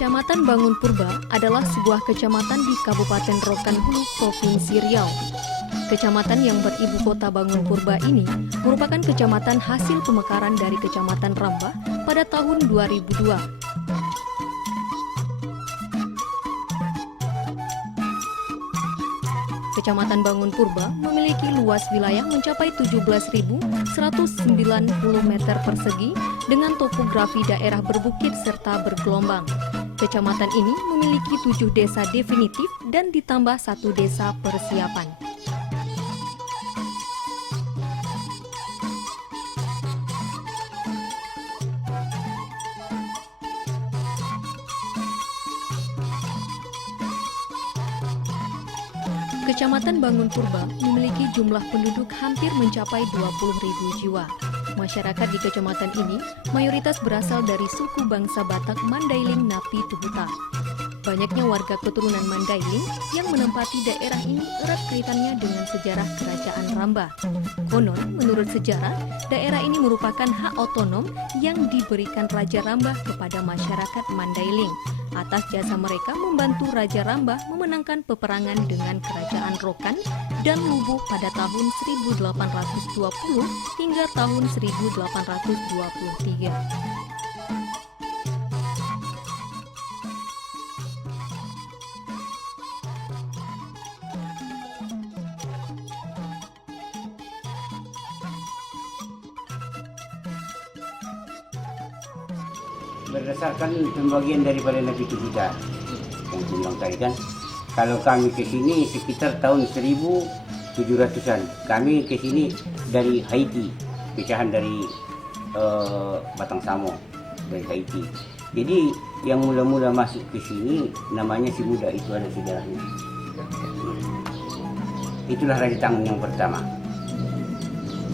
Kecamatan Bangun Purba adalah sebuah kecamatan di Kabupaten Rokan Hulu, Provinsi Riau. Kecamatan yang beribu kota Bangun Purba ini merupakan kecamatan hasil pemekaran dari Kecamatan Rambah pada tahun 2002. Kecamatan Bangun Purba memiliki luas wilayah mencapai 17.190 meter persegi dengan topografi daerah berbukit serta bergelombang. Kecamatan ini memiliki 7 desa definitif dan ditambah 1 desa persiapan. Kecamatan Bangun Purba memiliki jumlah penduduk hampir mencapai 20.000 jiwa. Masyarakat di kecamatan ini mayoritas berasal dari suku bangsa Batak Mandailing Napi Tuhuta. Banyaknya warga keturunan Mandailing yang menempati daerah ini erat kaitannya dengan sejarah Kerajaan Rambah. Konon, menurut sejarah, daerah ini merupakan hak otonom yang diberikan Raja Rambah kepada masyarakat Mandailing atas jasa mereka membantu Raja Rambah memenangkan peperangan dengan Kerajaan Rokan dan Lubuh pada tahun 1820 hingga tahun 1823. Berdasarkan pembagian daripada Nabi Tuhuta yang bilang tadi kan, kalau kami ke sini sekitar tahun 1700-an. Kami ke sini dari Haiti, pecahan dari Batang Samo dari Haiti. Jadi yang mula-mula masuk ke sini namanya si Muda, itu ada sejarahnya. Itulah Raja Tangun yang pertama.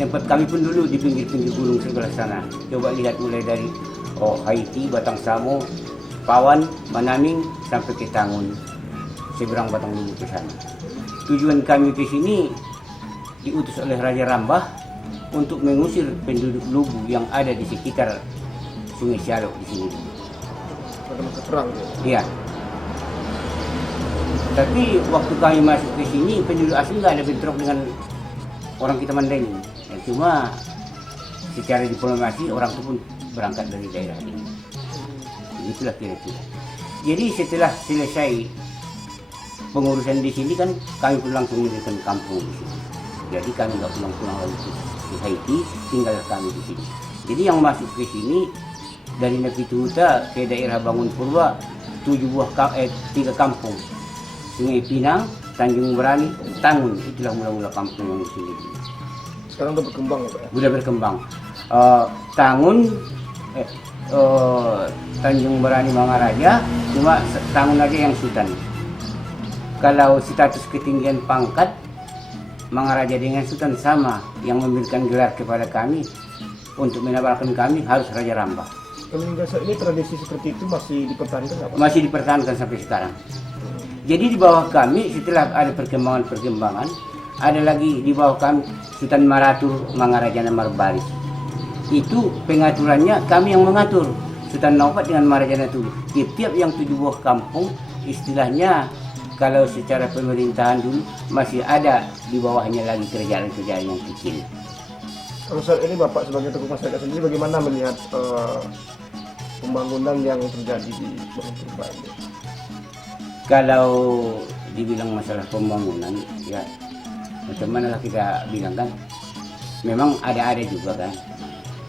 Tempat kami pun dulu di pinggir-pinggir gunung sebelah sana. Coba lihat mulai dari Haiti, Batang Samo, Pawan, Manaming sampai ke Tangun, seberang Batang Lubu ke sana. Tujuan kami ke sini diutus oleh Raja Rambah untuk mengusir penduduk Lubu yang ada di sekitar Sungai Sialok di sini. Ada masa perang ya? Iya. Tapi waktu kami masuk ke sini penduduk asli nggak ada bentrok dengan orang kita Mandailing. Ya, cuma secara diplomasi orang itu pun berangkat dari daerah ini. Itulah kira-kira. Jadi setelah selesai pengurusan di sini kan kami pun langsung mendirikan kampung di sini. Jadi kami nggak pulang-pulang lagi di Haiti, tinggal kami di sini. Jadi yang masuk ke sini dari Napi Tuhuta ke daerah Bangun Purba 3 kampung. Sungai Pinang, Tanjung Berani, Tangun. Itulah mula-mula kampung yang di sini. Sekarang udah berkembang ya Pak ya? Sudah berkembang. Tangun, Tanjung Berani Mangaraja, cuma Tangun aja yang Sultan. Kalau status ketinggian pangkat, Mangaraja dengan Sultan sama, yang memberikan gelar kepada kami untuk menawarkan kami harus Raja Rambah. Kalau hingga saat ini tradisi seperti itu masih dipertahankan nggak Pak? Masih dipertahankan sampai sekarang. Jadi di bawah kami setelah ada perkembangan-perkembangan, ada lagi di bawah kami Sultan Maratur Mangaraja Marbaris. Itu pengaturannya kami yang mengatur. Sultan Naubat dengan Marajana itu. Tiap-tiap yang 7 buah kampung, istilahnya kalau secara pemerintahan dulu masih ada di bawahnya lagi kerajaan-kerajaan yang kecil. Kalau saat ini Bapak sebagai tokoh masyarakat sendiri bagaimana melihat pembangunan yang terjadi di Bangun Purba ini? Kalau dibilang masalah pembangunan, ya macam mana lah kita bilang kan, memang ada-ada juga kan.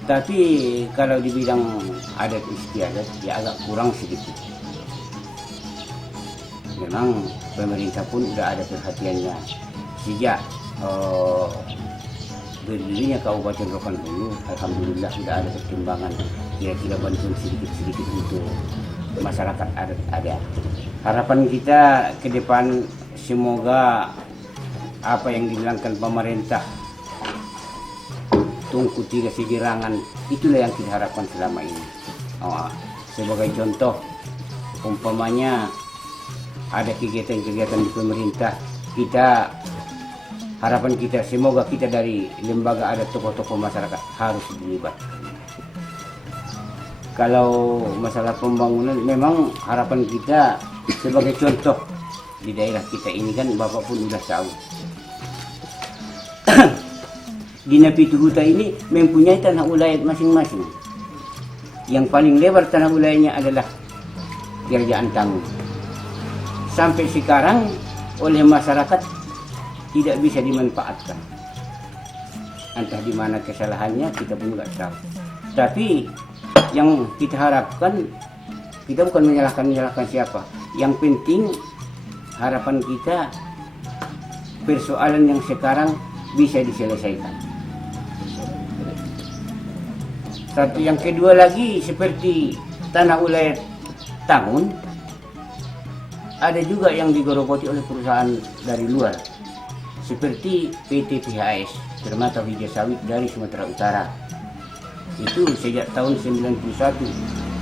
Tapi kalau dibilang adat istiadat, ya agak kurang sedikit. Memang pemerintah pun sudah ada perhatiannya sejak berdirinya Kabupaten Rokan Hulu. Alhamdulillah sudah ada perkembangan, kira-kira bantuan sedikit-sedikit untuk masyarakat adat ada. Harapan kita ke depan semoga apa yang dibilangkan pemerintah Tungku 3 Sejirangan, itulah yang kita harapkan selama ini. Sebagai contoh, umpamanya ada kegiatan-kegiatan di pemerintah, kita harapan kita semoga kita dari lembaga ada tokoh-tokoh masyarakat harus dilibatkan. Kalau masalah pembangunan memang harapan kita sebagai contoh di daerah kita ini kan Bapak pun sudah tahu. Di Napi Tuhuta ini mempunyai tanah ulayat masing-masing. Yang paling lebar tanah ulayatnya adalah Kerajaan Tangguh. Sampai sekarang oleh masyarakat tidak bisa dimanfaatkan. Entah di mana kesalahannya kita pun nggak tahu. Tapi yang kita harapkan, kita bukan menyalahkan siapa. Yang penting harapan kita persoalan yang sekarang bisa diselesaikan. Satu, yang kedua lagi seperti tanah ulayat Tangun, ada juga yang digerogoti oleh perusahaan dari luar seperti PT PHS Permata Wijaya Sawit dari Sumatera Utara. Itu sejak tahun 91,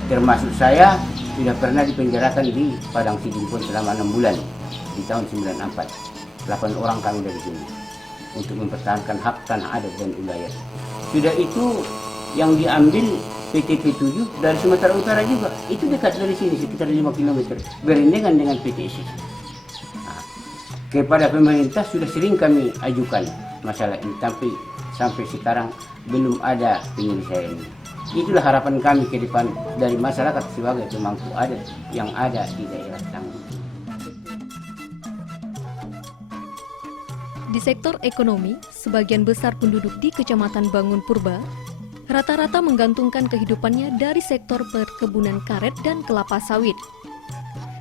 termasuk saya sudah pernah dipenjarakan di Padang Sidimpun selama 6 bulan di tahun 94. 8 orang kami dari sini untuk mempertahankan hak tanah adat dan ulayat. Sudah itu yang diambil PT P7 dari Sumatera Utara juga. Itu dekat dari sini sekitar 5 km berendengan dengan PTS. Nah, kepada pemerintah sudah sering kami ajukan masalah ini, tapi sampai sekarang belum ada penyelesaian. Itulah harapan kami ke depan dari masyarakat sebagai pemangku adat yang ada di daerah Tangguh. Di sektor ekonomi, sebagian besar penduduk di Kecamatan Bangun Purba rata-rata menggantungkan kehidupannya dari sektor perkebunan karet dan kelapa sawit.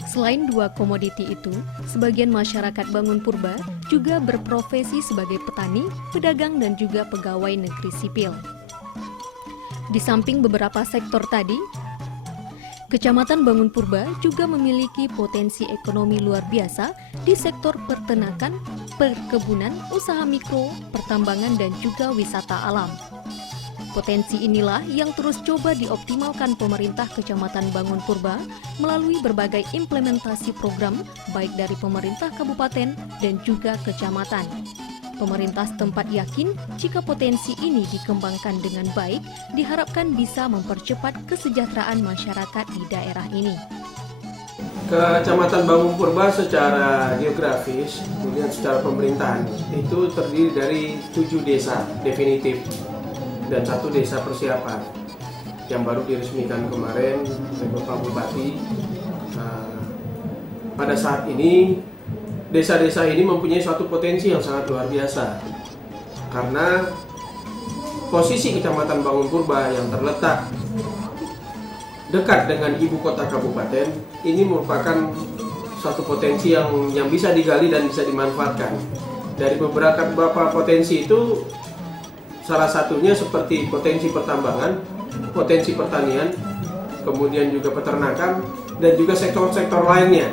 Selain dua komoditi itu, sebagian masyarakat Bangun Purba juga berprofesi sebagai petani, pedagang, dan juga pegawai negeri sipil. Di samping beberapa sektor tadi, Kecamatan Bangun Purba juga memiliki potensi ekonomi luar biasa di sektor peternakan, perkebunan, usaha mikro, pertambangan, dan juga wisata alam. Potensi inilah yang terus coba dioptimalkan pemerintah Kecamatan Bangun Purba melalui berbagai implementasi program baik dari pemerintah kabupaten dan juga kecamatan. Pemerintah setempat yakin jika potensi ini dikembangkan dengan baik, diharapkan bisa mempercepat kesejahteraan masyarakat di daerah ini. Kecamatan Bangun Purba secara geografis, kemudian secara pemerintahan, itu terdiri dari 7 desa definitif dan 1 desa persiapan yang baru diresmikan kemarin oleh Bapak Bupati. Pada saat ini desa-desa ini mempunyai suatu potensi yang sangat luar biasa karena posisi Kecamatan Bangun Purba yang terletak dekat dengan ibu kota kabupaten ini merupakan suatu potensi yang bisa digali dan bisa dimanfaatkan. Dari beberapa potensi itu, salah satunya seperti potensi pertambangan, potensi pertanian, kemudian juga peternakan, dan juga sektor-sektor lainnya.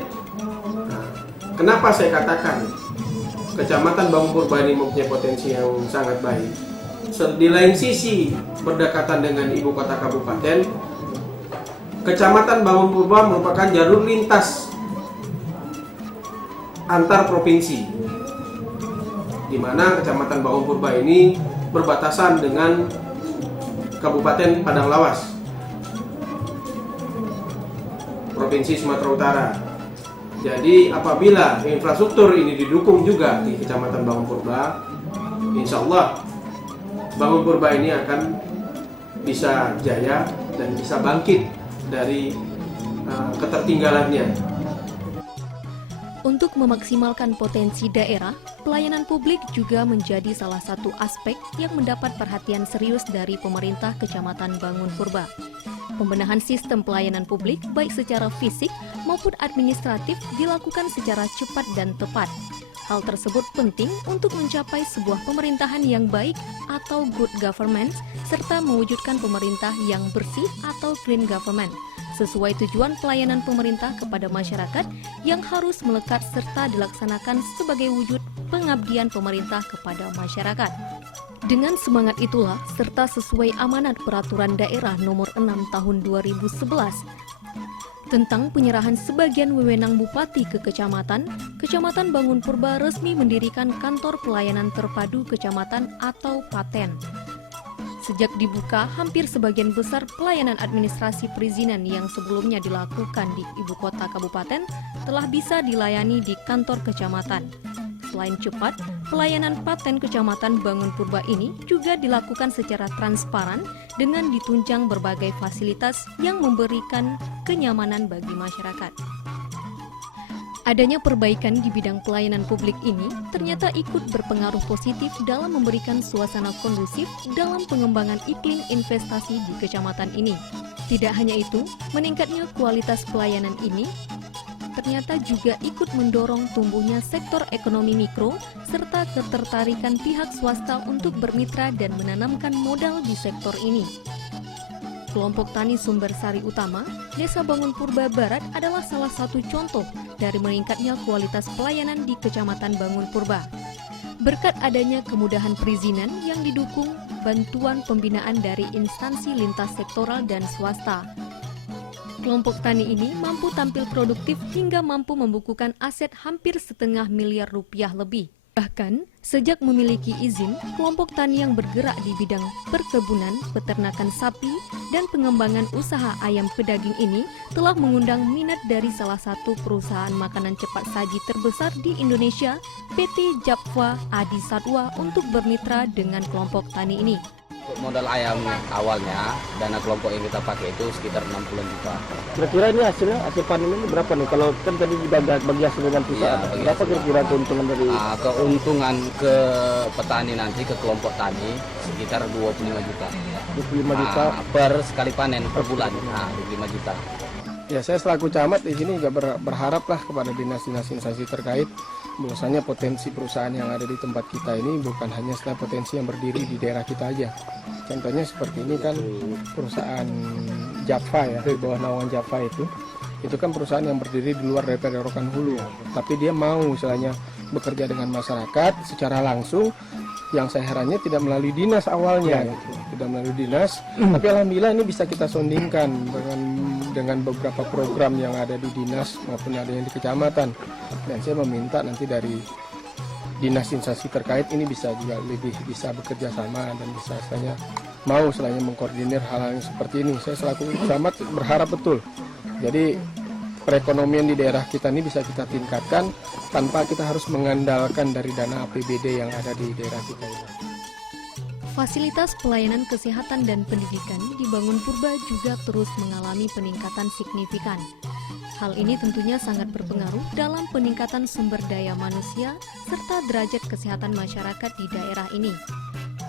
Nah, kenapa saya katakan Kecamatan Bangun Purba ini mempunyai potensi yang sangat baik? Di lain sisi, berdekatan dengan ibu kota kabupaten, Kecamatan Bangun Purba merupakan jalur lintas antar provinsi, di mana Kecamatan Bangun Purba ini berbatasan dengan Kabupaten Padang Lawas, Provinsi Sumatera Utara. Jadi apabila infrastruktur ini didukung juga di Kecamatan Bangun Purba, insya Allah Bangun Purba ini akan bisa jaya dan bisa bangkit dari ketertinggalannya. Untuk memaksimalkan potensi daerah, pelayanan publik juga menjadi salah satu aspek yang mendapat perhatian serius dari pemerintah Kecamatan Bangun Purba. Pembenahan sistem pelayanan publik baik secara fisik maupun administratif dilakukan secara cepat dan tepat. Hal tersebut penting untuk mencapai sebuah pemerintahan yang baik atau good government serta mewujudkan pemerintah yang bersih atau green government, sesuai tujuan pelayanan pemerintah kepada masyarakat yang harus melekat serta dilaksanakan sebagai wujud pengabdian pemerintah kepada masyarakat. Dengan semangat itulah, serta sesuai amanat Peraturan Daerah Nomor 6 Tahun 2011 tentang penyerahan sebagian wewenang Bupati ke Kecamatan, Kecamatan Bangun Purba resmi mendirikan Kantor Pelayanan Terpadu Kecamatan atau PATEN. Sejak dibuka, hampir sebagian besar pelayanan administrasi perizinan yang sebelumnya dilakukan di ibu kota kabupaten telah bisa dilayani di kantor kecamatan. Selain cepat, pelayanan paten kecamatan Bangun Purba ini juga dilakukan secara transparan dengan ditunjang berbagai fasilitas yang memberikan kenyamanan bagi masyarakat. Adanya perbaikan di bidang pelayanan publik ini ternyata ikut berpengaruh positif dalam memberikan suasana kondusif dalam pengembangan iklim investasi di kecamatan ini. Tidak hanya itu, meningkatnya kualitas pelayanan ini ternyata juga ikut mendorong tumbuhnya sektor ekonomi mikro serta ketertarikan pihak swasta untuk bermitra dan menanamkan modal di sektor ini. Kelompok Tani Sumber Sari Utama, Desa Bangun Purba Barat adalah salah satu contoh dari meningkatnya kualitas pelayanan di Kecamatan Bangun Purba. Berkat adanya kemudahan perizinan yang didukung bantuan pembinaan dari instansi lintas sektoral dan swasta. Kelompok tani ini mampu tampil produktif hingga mampu membukukan aset hampir setengah miliar rupiah lebih. Bahkan, sejak memiliki izin, kelompok tani yang bergerak di bidang perkebunan, peternakan sapi, dan pengembangan usaha ayam pedaging ini telah mengundang minat dari salah satu perusahaan makanan cepat saji terbesar di Indonesia, PT Japfa Adi Satwa, untuk bermitra dengan kelompok tani ini. Modal ayam awalnya, dana kelompok yang kita pakai itu sekitar 60 juta. Kira-kira ini hasil panen ini berapa nih? Kalau kan tadi bagi hasil dengan perusahaan, Iya, berapa kira-kira keuntungan dari? Keuntungan ke petani nanti, ke kelompok tani sekitar 25 juta. 25 juta Per sekali panen per bulan, 25 juta. Ya, saya selaku camat di sini juga berharap lah kepada dinas-dinas instansi terkait bahwasanya potensi perusahaan yang ada di tempat kita ini bukan hanya setelah potensi yang berdiri di daerah kita aja. Contohnya seperti ini kan perusahaan Japfa ya, di bawah naungan Japfa itu kan perusahaan yang berdiri di luar daripada Rokan Hulu, tapi dia mau misalnya bekerja dengan masyarakat secara langsung. Yang saya herannya tidak melalui dinas awalnya, gitu. Tidak melalui dinas, tapi alhamdulillah ini bisa kita sondingkan dengan beberapa program yang ada di dinas maupun ada yang di kecamatan. Dan saya meminta nanti dari dinas instansi terkait ini bisa juga lebih bisa bekerja sama dan bisa saya mau selain mengkoordinir hal-hal yang seperti ini. Saya selaku camat berharap betul. Jadi perekonomian di daerah kita ini bisa kita tingkatkan tanpa kita harus mengandalkan dari dana APBD yang ada di daerah kita ini. Fasilitas pelayanan kesehatan dan pendidikan di Bangun Purba juga terus mengalami peningkatan signifikan. Hal ini tentunya sangat berpengaruh dalam peningkatan sumber daya manusia serta derajat kesehatan masyarakat di daerah ini.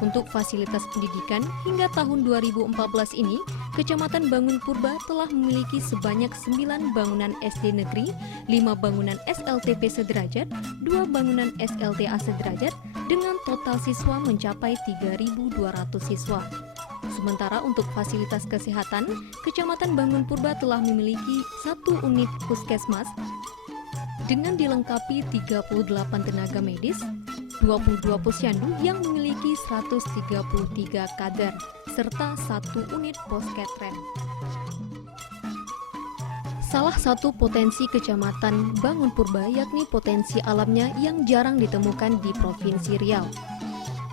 Untuk fasilitas pendidikan, hingga tahun 2014 ini, Kecamatan Bangun Purba telah memiliki sebanyak 9 bangunan SD negeri, 5 bangunan SLTP sederajat, 2 bangunan SLTA sederajat, dengan total siswa mencapai 3.200 siswa. Sementara untuk fasilitas kesehatan, Kecamatan Bangun Purba telah memiliki 1 unit puskesmas dengan dilengkapi 38 tenaga medis, 22 posyandu yang memiliki 133 kader, serta 1 unit posketren. Salah satu potensi Kecamatan Bangun Purba yakni potensi alamnya yang jarang ditemukan di Provinsi Riau.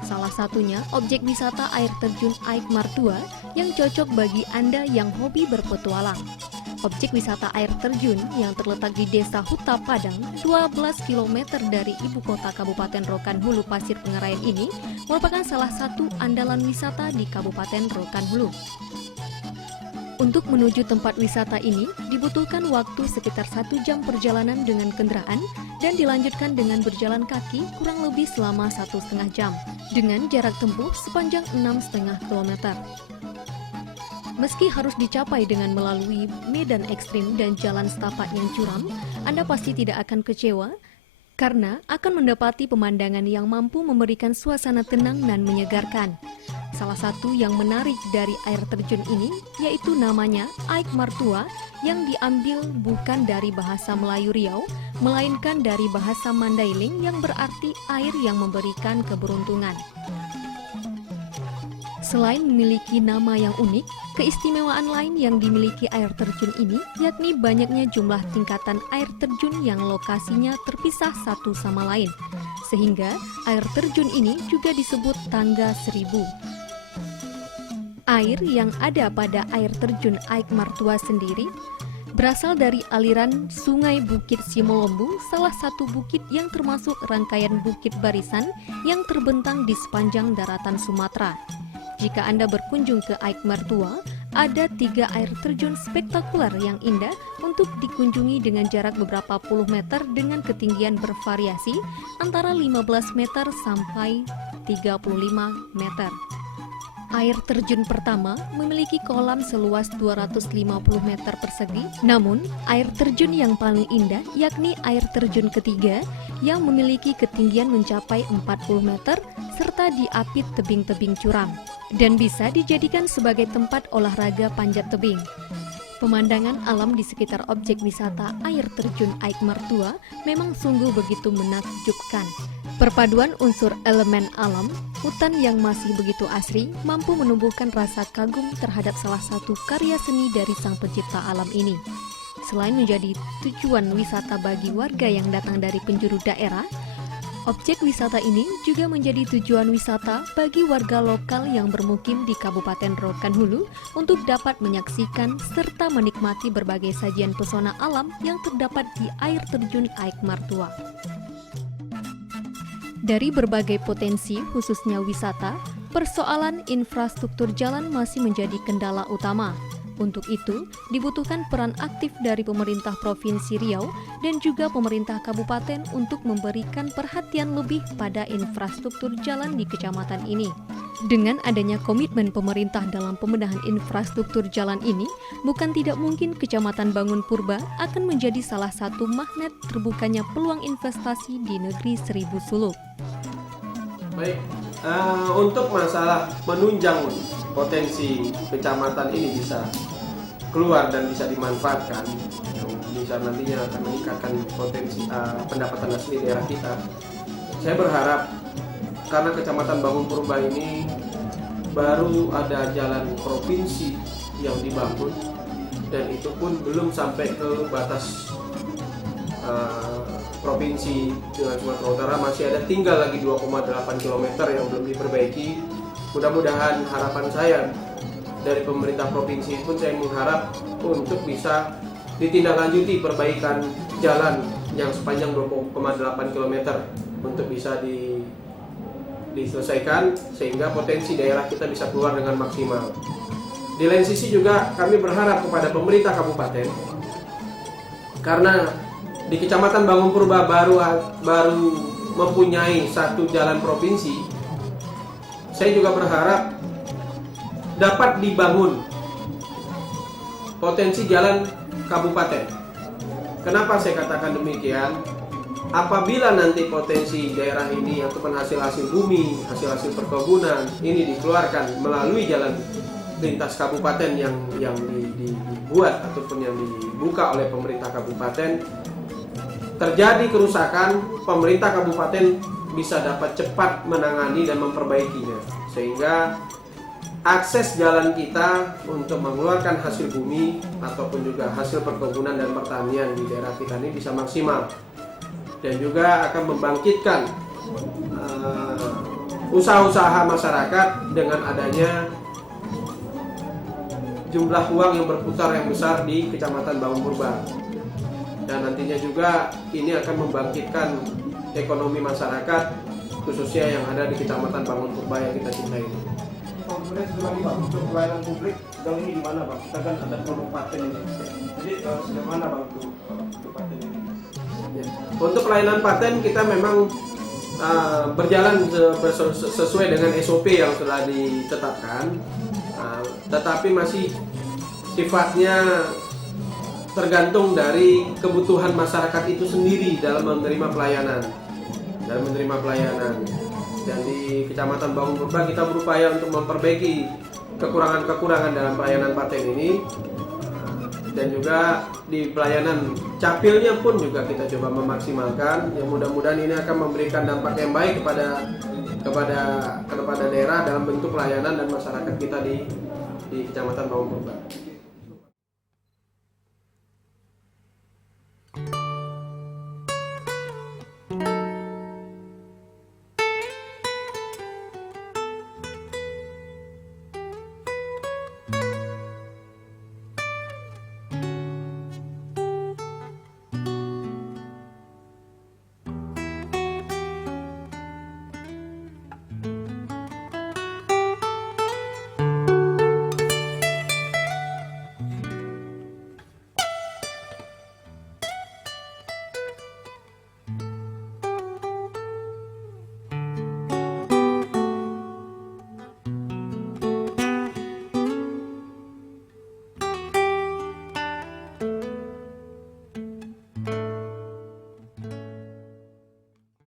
Salah satunya objek wisata air terjun Aik Martua yang cocok bagi Anda yang hobi berpetualang. Objek wisata air terjun yang terletak di Desa Huta Padang, 12 km dari ibu kota Kabupaten Rokan Hulu Pasir Pengerayan ini merupakan salah satu andalan wisata di Kabupaten Rokan Hulu. Untuk menuju tempat wisata ini dibutuhkan waktu sekitar 1 jam perjalanan dengan kendaraan dan dilanjutkan dengan berjalan kaki kurang lebih selama 1,5 jam dengan jarak tempuh sepanjang 6,5 km. Meski harus dicapai dengan melalui medan ekstrim dan jalan setapak yang curam, Anda pasti tidak akan kecewa karena akan mendapati pemandangan yang mampu memberikan suasana tenang dan menyegarkan. Salah satu yang menarik dari air terjun ini yaitu namanya Aik Martua yang diambil bukan dari bahasa Melayu Riau, melainkan dari bahasa Mandailing yang berarti air yang memberikan keberuntungan. Selain memiliki nama yang unik, keistimewaan lain yang dimiliki air terjun ini yakni banyaknya jumlah tingkatan air terjun yang lokasinya terpisah satu sama lain, sehingga air terjun ini juga disebut Tangga Seribu. Air yang ada pada air terjun Aik Martua sendiri berasal dari aliran Sungai Bukit Simolombu, salah satu bukit yang termasuk rangkaian bukit barisan yang terbentang di sepanjang daratan Sumatera. Jika Anda berkunjung ke Aik Martua, ada 3 air terjun spektakuler yang indah untuk dikunjungi dengan jarak beberapa puluh meter dengan ketinggian bervariasi antara 15 meter sampai 35 meter. Air terjun pertama memiliki kolam seluas 250 meter persegi, namun air terjun yang paling indah yakni air terjun ketiga yang memiliki ketinggian mencapai 40 meter serta diapit tebing-tebing curam dan bisa dijadikan sebagai tempat olahraga panjat tebing. Pemandangan alam di sekitar objek wisata air terjun Aik Martua memang sungguh begitu menakjubkan. Perpaduan unsur elemen alam, hutan yang masih begitu asri, mampu menumbuhkan rasa kagum terhadap salah satu karya seni dari sang pencipta alam ini. Selain menjadi tujuan wisata bagi warga yang datang dari penjuru daerah, objek wisata ini juga menjadi tujuan wisata bagi warga lokal yang bermukim di Kabupaten Rokan Hulu untuk dapat menyaksikan serta menikmati berbagai sajian pesona alam yang terdapat di air terjun Aik Martua. Dari berbagai potensi, khususnya wisata, persoalan infrastruktur jalan masih menjadi kendala utama. Untuk itu, dibutuhkan peran aktif dari pemerintah Provinsi Riau dan juga pemerintah kabupaten untuk memberikan perhatian lebih pada infrastruktur jalan di kecamatan ini. Dengan adanya komitmen pemerintah dalam pembenahan infrastruktur jalan ini, bukan tidak mungkin Kecamatan Bangun Purba akan menjadi salah satu magnet terbukanya peluang investasi di negeri Seribu Suluk. Baik, untuk masalah menunjang potensi kecamatan ini bisa keluar dan bisa dimanfaatkan, yang bisa nantinya akan meningkatkan potensi pendapatan asli daerah kita. Saya berharap karena Kecamatan Bangun Purba ini baru ada jalan provinsi yang dibangun dan itu pun belum sampai ke batas provinsi dengan Sumatera Utara, masih ada tinggal lagi 2,8 km yang belum diperbaiki. Mudah-mudahan harapan saya dari pemerintah provinsi pun saya mengharap untuk bisa ditindaklanjuti perbaikan jalan yang sepanjang 2,8 km untuk bisa diselesaikan sehingga potensi daerah kita bisa keluar dengan maksimal. Di lain sisi juga kami berharap kepada pemerintah kabupaten, karena di Kecamatan Bangun Purba baru mempunyai satu jalan provinsi. Saya juga berharap dapat dibangun potensi jalan kabupaten. Kenapa saya katakan demikian? Apabila nanti potensi daerah ini ataupun hasil-hasil bumi, hasil-hasil perkebunan ini dikeluarkan melalui jalan lintas kabupaten yang dibuat ataupun yang dibuka oleh pemerintah kabupaten, terjadi kerusakan, pemerintah kabupaten bisa dapat cepat menangani dan memperbaikinya sehingga akses jalan kita untuk mengeluarkan hasil bumi ataupun juga hasil perkebunan dan pertanian di daerah kita ini bisa maksimal dan juga akan membangkitkan usaha-usaha masyarakat dengan adanya jumlah uang yang berputar yang besar di Kecamatan Bangun Purba. Dan nantinya juga ini akan membangkitkan ekonomi masyarakat khususnya yang ada di Kecamatan Bangun Purba yang kita cintai ini. Kemudian setelah ini Pak, untuk pelayanan publik sejauh ini di mana Pak? Kita kan ada produk paten ini. Jadi sejauh mana Pak untuk produk paten ini? Ya. Untuk pelayanan paten kita memang berjalan sesuai dengan SOP yang telah ditetapkan, tetapi masih sifatnya tergantung dari kebutuhan masyarakat itu sendiri dalam menerima pelayanan. Dan di Kecamatan Bangun Purba kita berupaya untuk memperbaiki kekurangan-kekurangan dalam pelayanan paten ini, dan juga di pelayanan capilnya pun juga kita coba memaksimalkan. Yang mudah-mudahan ini akan memberikan dampak yang baik kepada daerah dalam bentuk pelayanan dan masyarakat kita di Kecamatan Bangun Purba.